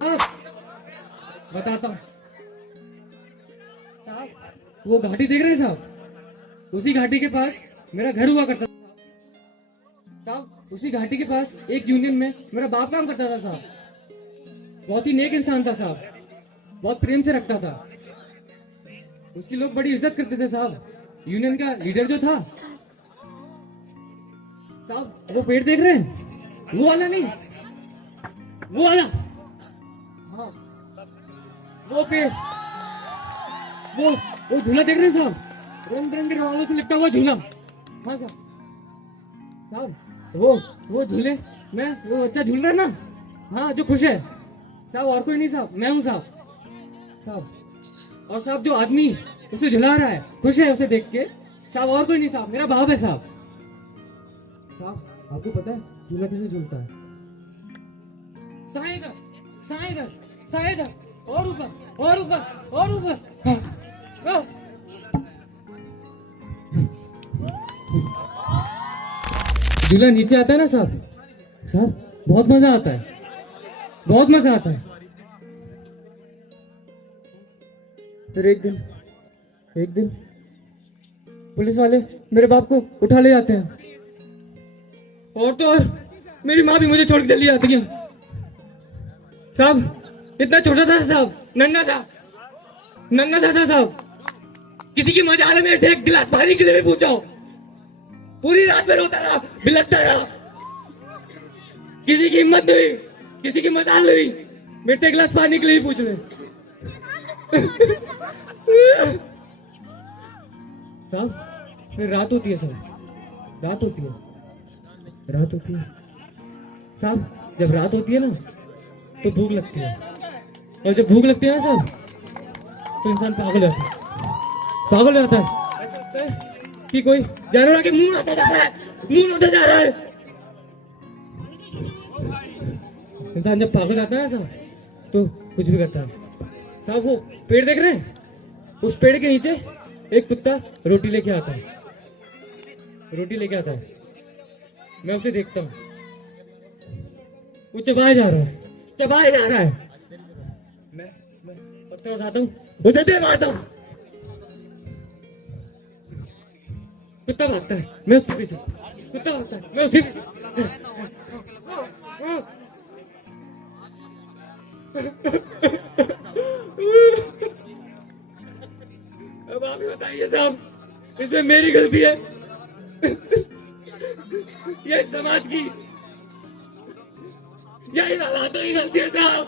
अब बताता हूँ साहब। वो घाटी देख रहे हैं साहब, उसी घाटी के पास मेरा घर हुआ करता था साहब। उसी घाटी के पास एक यूनियन में मेरा बाप काम करता था साहब। बहुत ही नेक इंसान था साहब, बहुत प्रेम से रखता था। उसकी लोग बड़ी इज्जत करते थे साहब। यूनियन का लीडर जो था साहब, वो पेड़ देख रहे हैं, वो वाला नहीं, वो वाला, हाँ वो पेड़, वो झूला देख रहे हैं साहब, रंग बिरंगे रवालों से लिपटा हुआ झूला। हाँ साहब, साहब वो झूले में वो बच्चा झूल रहा है ना, हाँ जो खुश है साहब, और कोई नहीं साहब, मैं हूँ साहब। साहब और साहब जो आदमी उसे झुला रहा है, खुश है उसे देख के साहब, और कोई नहीं साहब, मेरा बाप है साहब। साहब आपको पता है झूला कैसे झूलता है? साएगा साएगा साएगा, और ऊपर और ऊपर और ऊपर, हाँ, हाँ। झूला नीचे आता है ना साहब, साहब बहुत मजा आता है, बहुत मजा आता है। फिर एक दिन पुलिस वाले मेरे बाप को उठा ले जाते हैं, और तो और मेरी माँ भी मुझे छोड़ के चली जाती है साहब। इतना छोटा था साहब, नन्हा सा था साहब। किसी की मजाल में से एक गिलास पानी के लिए भी पूछा, पूरी रात में रोता रहा, बिलखता रहा। किसी की हिम्मत नहीं, किसी की मजाल नहीं, मेरे से एक गिलास पानी के लिए भी पूछ रहे। साहब फिर रात होती है साहब, रात होती है साहब। जब रात होती है ना तो भूख लगती है, और जब भूख लगती है ना साहब तो इंसान पागल हो जाता है कि कोई जानवर आके मुंह आता जा रहा है, मुंह होता जा रहा है। इंसान जब पागल आता है ना साहब तो कुछ भी करता है साहब। वो पेड़ देख रहे हैं, उस पेड़ के नीचे एक कुत्ता रोटी लेके आता है, मैं उसे देखता हूँ, वो चबाए जा रहा है। मैं पत्थर उठाता हूँ, उसे दे मारता हूँ। कुत्ता भागता है, मैं उसके पीछे, कुत्ता भागता है, मैं उसी अब आप ही बताइए साहब, इसमें मेरी गलती है ये समाज की, यही हालातों की गलती है साहब।